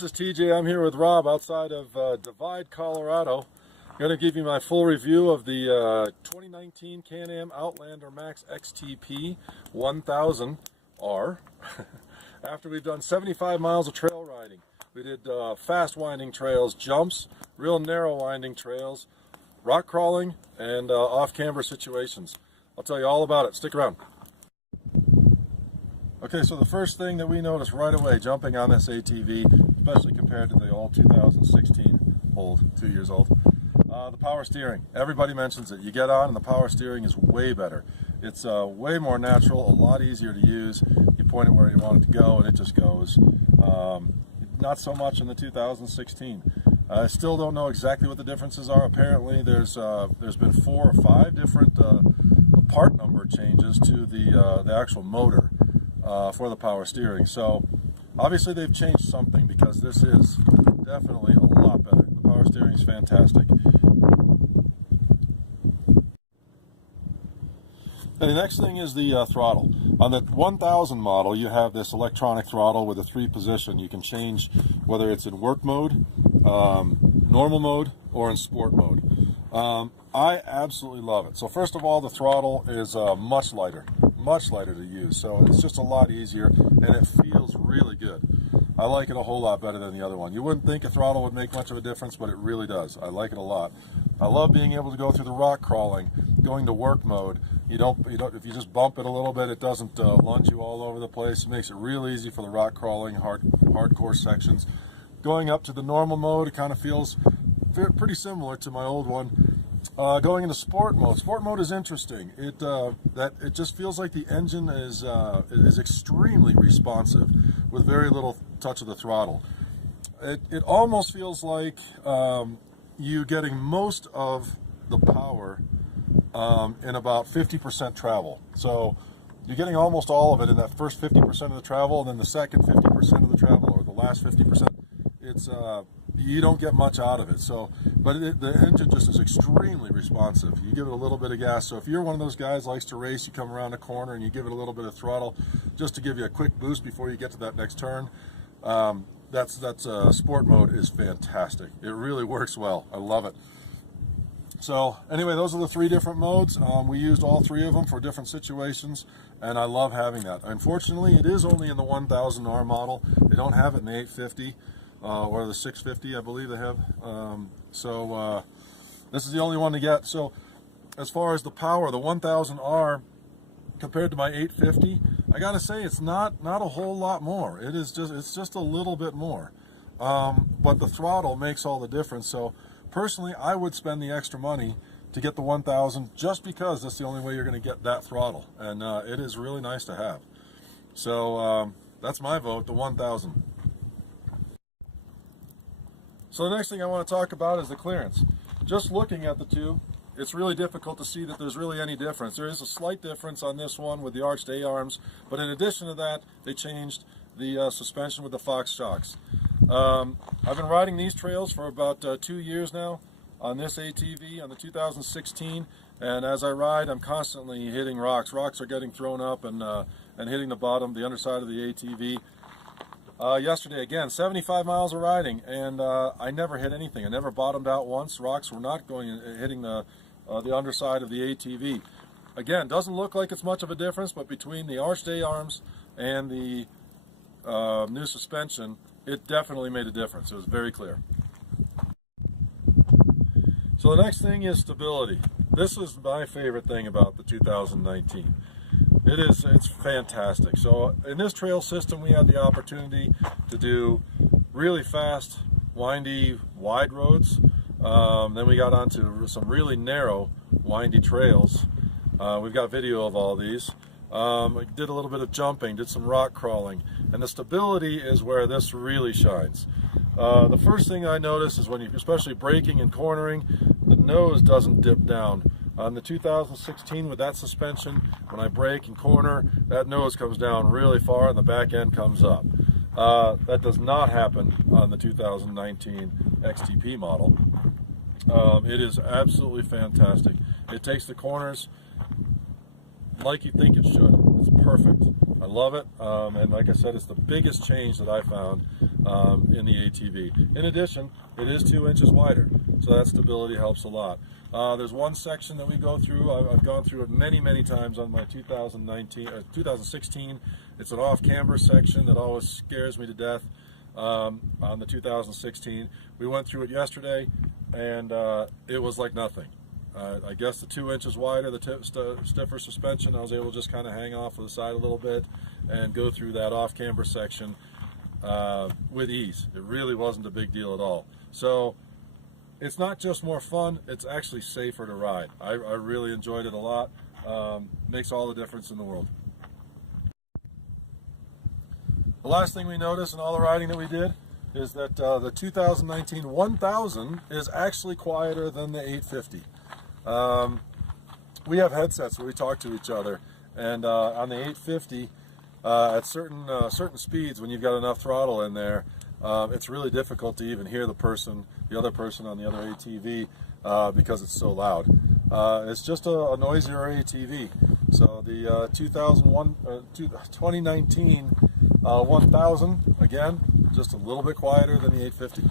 this is TJ. I'm here with Rob outside of Divide, Colorado. I'm going to give you my full review of the 2019 Can-am Outlander Max XTp 1000R. After we've done 75 miles of trail riding, we did fast winding trails, jumps, real narrow winding trails, rock crawling, and off-camber situations. I'll tell you all about it. Stick around. Okay, so the first thing that we noticed right away jumping on this ATV, especially compared to the old 2016, old, 2 years old, the power steering. Everybody mentions it. You get on and the power steering is way better. It's way more natural, a lot easier to use. You point it where you want it to go and it just goes. Not so much in the 2016. I still don't know exactly what the differences are. Apparently there's been 4 or 5 different part number changes to the actual motor for the power steering. So obviously they've changed something, because this is definitely a lot better. The power steering is fantastic. And the next thing is the throttle. On the 1000 model, you have this electronic throttle with a 3-position. You can change whether it's in work mode, normal mode, or in sport mode. I absolutely love it. So first of all, the throttle is much lighter to use. So it's just a lot easier and it feels really good. I like it a whole lot better than the other one. You wouldn't think a throttle would make much of a difference, but it really does. I like it a lot. I love being able to go through the rock crawling, going to work mode. You don't, if you just bump it a little bit, it doesn't lunge you all over the place. It makes it real easy for the rock crawling, hardcore sections. Going up to the normal mode, it kind of feels pretty similar to my old one. Going into sport mode. Sport mode is interesting. It just feels like the engine is extremely responsive with very little touch of the throttle. It almost feels like you getting most of the power in about 50% travel. So you're getting almost all of it in that first 50% of the travel, and then the second 50% of the travel, or the last 50%. It's you don't get much out of it. So, but the engine just is extremely responsive. You give it a little bit of gas. So if you're one of those guys likes to race, you come around a corner and you give it a little bit of throttle just to give you a quick boost before you get to that next turn. Sport mode is fantastic. It really works well. I love it. So anyway, those are the 3 different modes. We used all 3 of them for different situations, and I love having that. Unfortunately, it is only in the 1000R model. They don't have it in the 850 or the 650, I believe they have. This is the only one to get. So as far as the power, the 1000R compared to my 850, I gotta say it's not a whole lot more. It's just a little bit more. But the throttle makes all the difference. So personally, I would spend the extra money to get the 1000 just because that's the only way you're going to get that throttle, and it is really nice to have. So that's my vote, the 1000. So the next thing I want to talk about is the clearance. Just looking at the two, it's really difficult to see that there's really any difference. There is a slight difference on this one with the arched A-arms, but in addition to that, they changed the suspension with the Fox shocks. I've been riding these trails for about 2 years now on this ATV, on the 2016, and as I ride, I'm constantly hitting rocks. Rocks are getting thrown up and hitting the bottom, the underside of the ATV. Yesterday, again, 75 miles of riding, and I never hit anything. I never bottomed out once. Rocks were not hitting the underside of the ATV. Again, doesn't look like it's much of a difference, but between the arched A-arms and the new suspension, it definitely made a difference. It was very clear. So the next thing is stability. This is my favorite thing about the 2019. It's fantastic. So in this trail system, we had the opportunity to do really fast, windy, wide roads. Then we got onto some really narrow, windy trails. We've got video of all these. We did a little bit of jumping, did some rock crawling, and the stability is where this really shines. The first thing I notice is when especially braking and cornering, the nose doesn't dip down. On the 2016 with that suspension, when I brake and corner, that nose comes down really far and the back end comes up. That does not happen on the 2019 XTP model. It is absolutely fantastic. It takes the corners like you think it should. It's perfect. I love it. And like I said, it's the biggest change that I found in the ATV. In addition, it is 2 inches wider, so that stability helps a lot. There's one section that we go through. I've gone through it many times on my 2016. It's an off-camber section that always scares me to death. On the 2016, we went through it yesterday, and it was like nothing. I guess the 2 inches wider, the stiffer suspension, I was able to just kind of hang off to the side a little bit and go through that off-camber section with ease. It really wasn't a big deal at all. So it's not just more fun, it's actually safer to ride. I really enjoyed it a lot. Makes all the difference in the world. The last thing we noticed in all the riding that we did is that the 2019 1000 is actually quieter than the 850. We have headsets where we talk to each other, and on the 850, at certain speeds, when you've got enough throttle in there, it's really difficult to even hear the other person on the other ATV because it's so loud. It's just a noisier ATV. So the 2019 1000, again, just a little bit quieter than the 850.